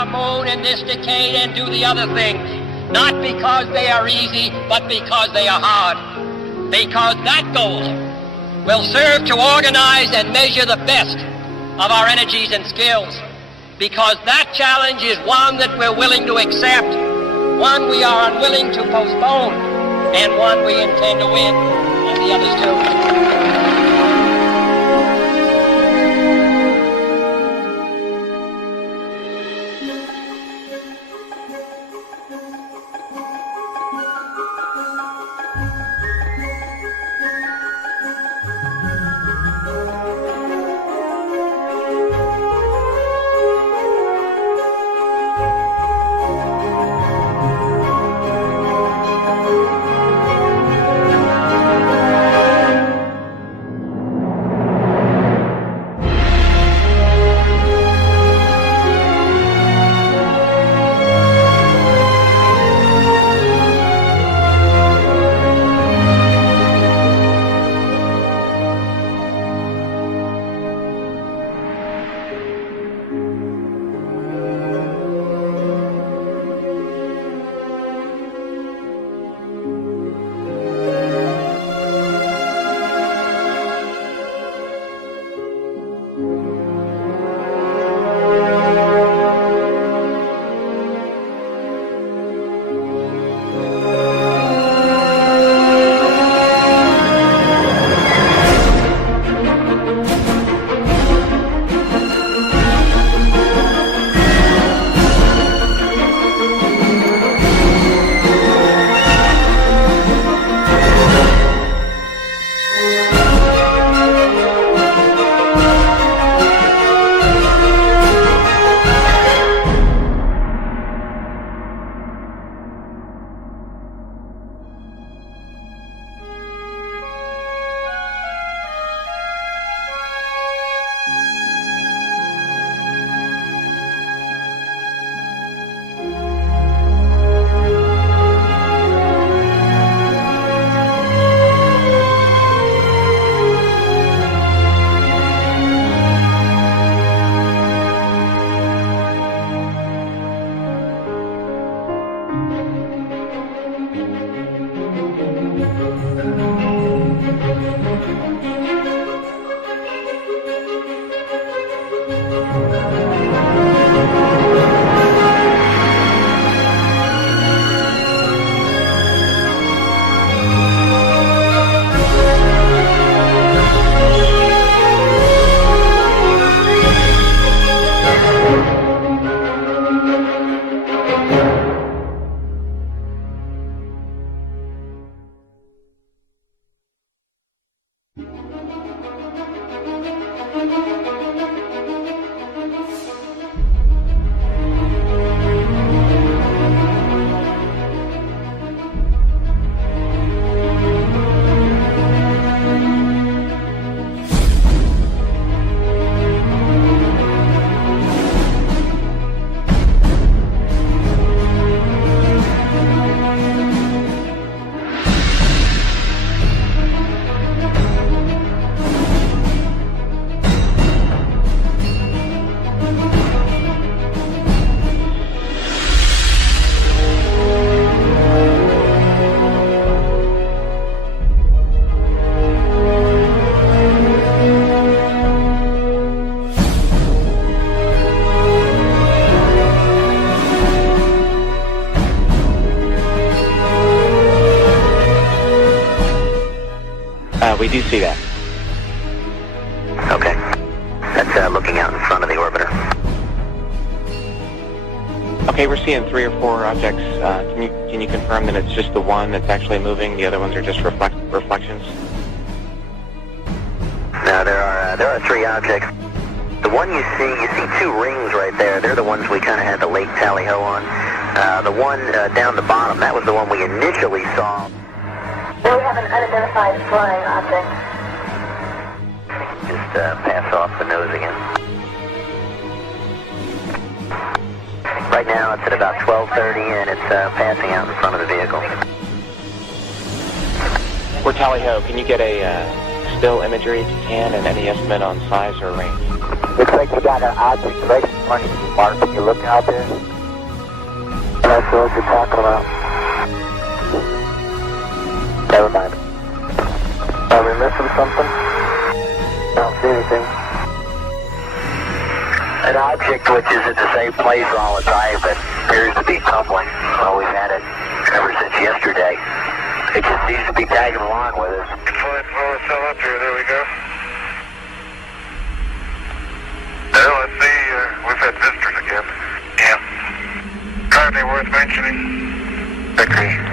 the moon in this decade and do the other things, not because they are easy, but because they are hard. Because that goal will serve to organize and measure the best of our energies and skills. Because that challenge is one that we're willing to accept, one we are unwilling to postpone, and one we intend to win, and the others too. We do see that. Okay. That's looking out in front of the orbiter. Okay, we're seeing 3 or 4 objects. Can you confirm that it's just the one that's actually moving? The other ones are just reflections? No, there are 3 objects. The one you see 2 rings right there. They're the ones we kind of had the late tally-ho on. The one down the bottom, that was the one we initially saw. We have an unidentified flying object. Just pass off the nose again. Right now it's at about 12:30 and it's passing out in front of the vehicle. We're tally-ho. Can you get a still imagery if you can, and any estimate on size or range. Looks like you got an object right in front of you, Mark. Can you look out there? That's what you're talking about. Never mind. Are we missing something? I don't see anything. An object which is at the same place all the time but appears to be tumbling. Well, we've had it ever since yesterday. It just seems to be tagging along with us. Flight flow is still up here. There we go. Well, let's see. We've had visitors again. Yeah. Hardly worth mentioning. Agree.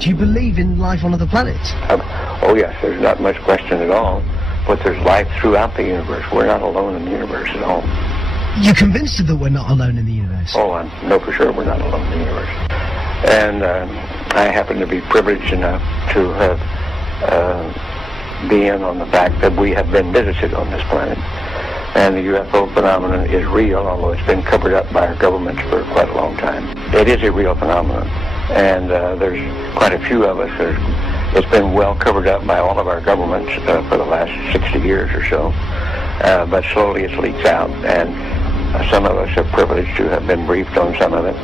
Do you believe in life on other planets? Oh yes, there's not much question at all. But there's life throughout the universe. We're not alone in the universe at all. You're convinced that we're not alone in the universe? Oh, I know for sure we're not alone in the universe. And I happen to be privileged enough to have be in on the fact that we have been visited on this planet. And the UFO phenomenon is real, although it's been covered up by our governments for quite a long time. It is a real phenomenon. And there's quite a few of us that it's been well covered up by all of our governments for the last 60 years or so. But slowly it leaks out, and some of us are privileged to have been briefed on some of it.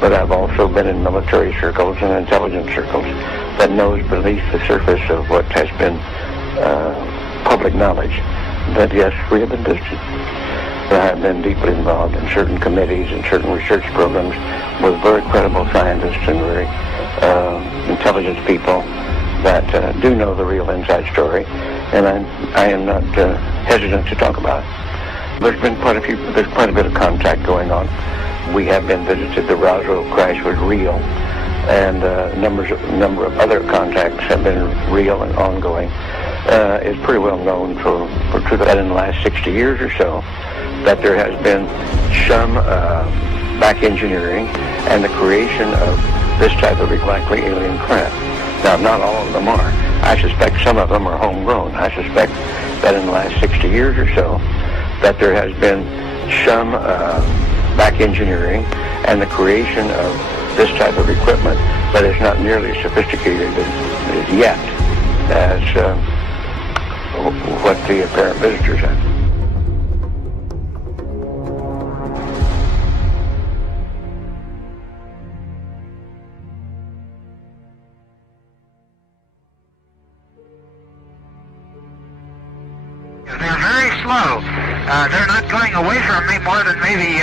But I've also been in military circles and intelligence circles that knows beneath the surface of what has been public knowledge that, yes, we have been visited. I have been deeply involved in certain committees and certain research programs with very credible scientists and very intelligent people that do know the real inside story, and I am not hesitant to talk about it. There's quite a bit of contact going on. We have been visited. The Roswell crash was real, and a number of other contacts have been real and ongoing. It's pretty well known that in the last 60 years or so that there has been some back engineering and the creation of this type of likely alien craft. Now, not all of them are. I suspect some of them are homegrown. I suspect that in the last 60 years or so that there has been some back engineering and the creation of this type of equipment, but it's not nearly as sophisticated yet as what the apparent visitors have. They're very slow. They're not going away from me more than maybe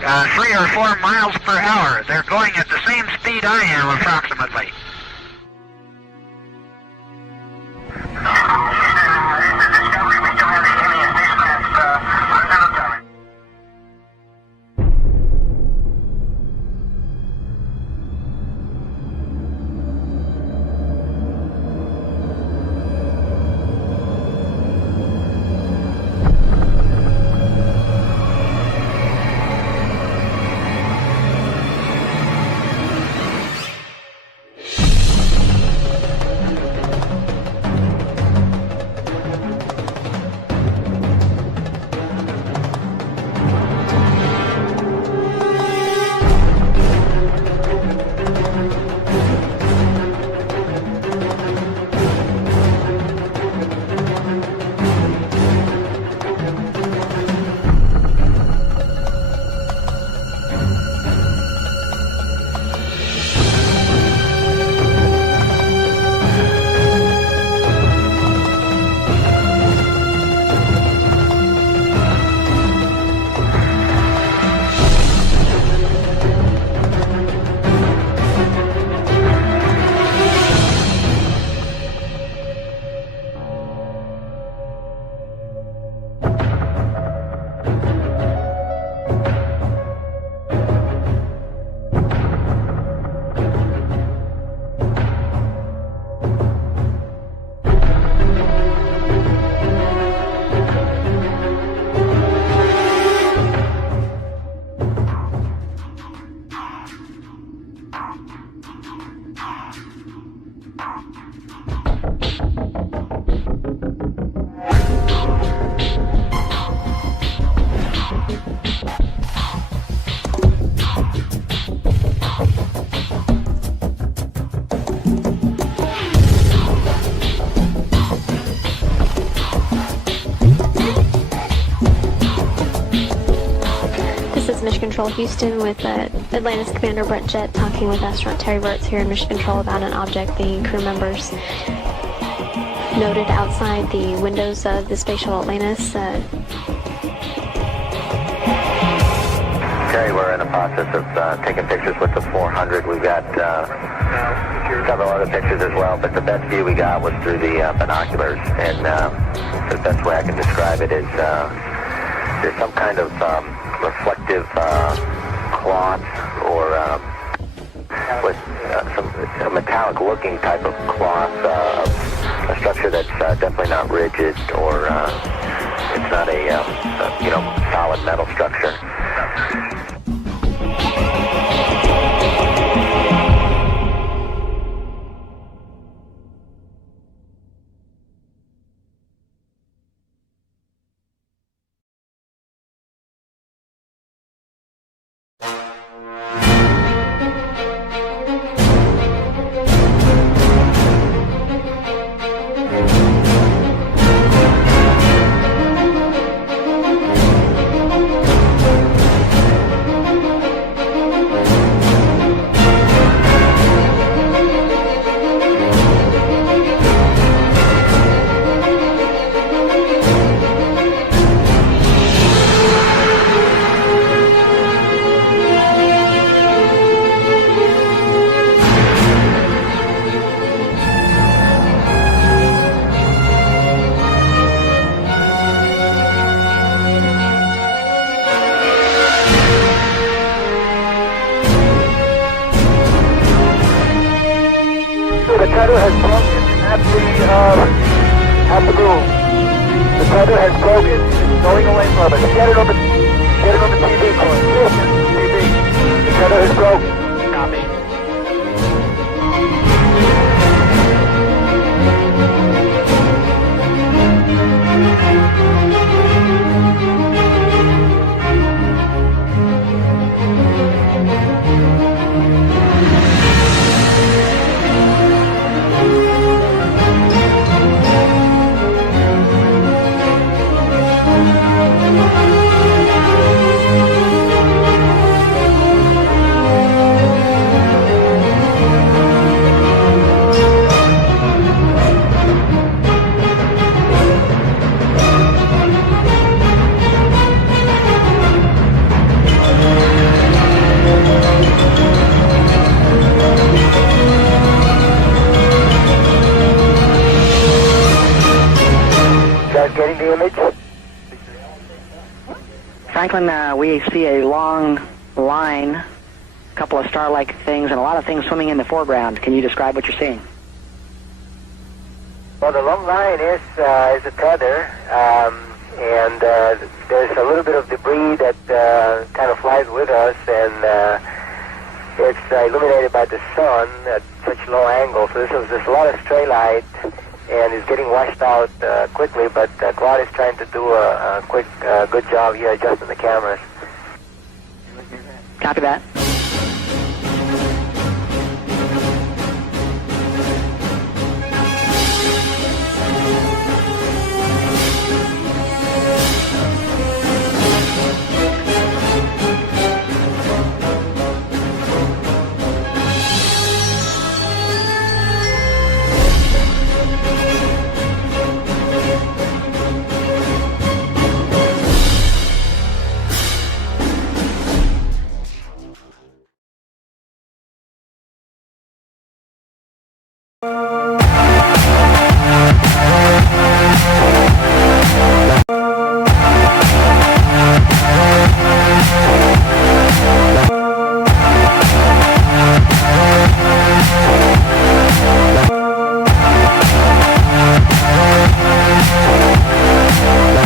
3 or 4 miles per hour. They're going at the same speed I am, approximately. Mission Control Houston with Atlantis Commander Brett Jett talking with astronaut Terry Wirtz here in Mission Control about an object the crew members noted outside the windows of the space shuttle Atlantis. Terry, we're in the process of taking pictures with the 400. We've got several other pictures as well, but the best view we got was through the binoculars, and the best way I can describe it is there's some kind of reflective cloth or with some metallic looking type of cloth, a structure that's definitely not rigid, or it's not a solid metal structure. The tether has broken at the boom. The tether has broken. It's going away from it. Get it on the TV, Corey. TV. The tether has broken. Copy. Getting the image? Franklin, we see a long line, a couple of star-like things, and a lot of things swimming in the foreground. Can you describe what you're seeing? Well, the long line is a tether, and there's a little bit of debris that kind of flies with us, and it's illuminated by the sun at such low angle. So there's a lot of stray light, and it's getting washed out quickly, but Claude is trying to do a quick, good job here adjusting the cameras. Copy that.